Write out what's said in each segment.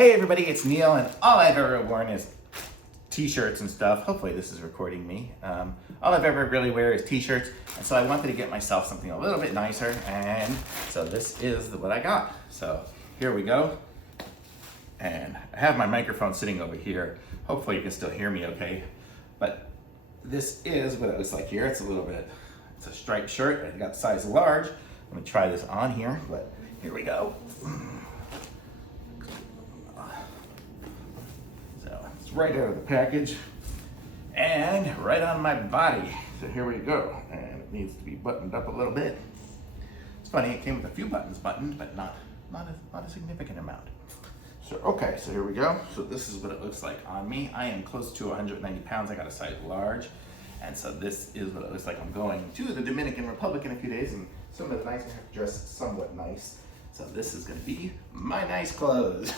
Hey everybody, it's Neil, and all I've ever worn is t-shirts and stuff. Hopefully this is recording me. All I've ever really wear is t-shirts, and so I wanted to get myself something a little bit nicer, and so this is what I got. So here we go. And I have my microphone sitting over here. Hopefully you can still hear me okay. But this is what it looks like here. It's a striped shirt. I got size large. I'm gonna try this on here, but here we go. Right out of the package and right on my body. So here we go. And it needs to be buttoned up a little bit. It's funny, it came with a few buttons buttoned, but not a significant amount. So okay, so here we go. So this is what it looks like on me. I am close to 190 pounds. I got a size large. And so this is what it looks like. I'm going to the Dominican Republic in a few days, and some of the nights I have to dress somewhat nice. So this is gonna be my nice clothes.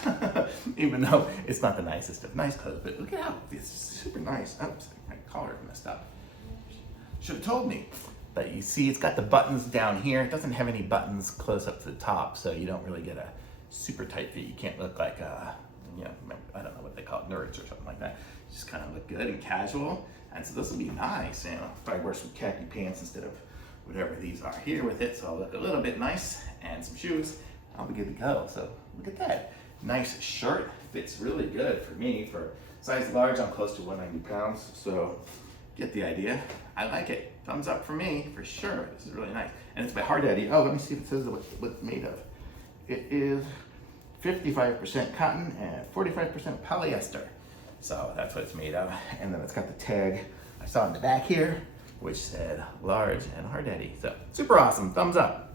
Even though it's not the nicest of nice clothes, but look at how it's super nice. Oops, my collar messed up. Should have told me. But you see, it's got the buttons down here. It doesn't have any buttons close up to the top, so you don't really get a super tight fit. You can't look like, you know, I don't know what they call it, nerds or something like that. You just kind of look good and casual. And so this will be nice, you know, if I wear some khaki pants instead of whatever these are here with it, so I'll look a little bit nice, and some shoes, I'll be good to go. So look at that. Nice shirt, fits really good for me. For size large, I'm close to 190 pounds, so get the idea. I like it. Thumbs up for me, for sure. This is really nice. And it's by Hardaddy. Oh, let me see if it says what it's made of. It is 55% cotton and 45% polyester. So that's what it's made of. And then it's got the tag I saw in the back here, which said large and Hardaddy. So super awesome, thumbs up.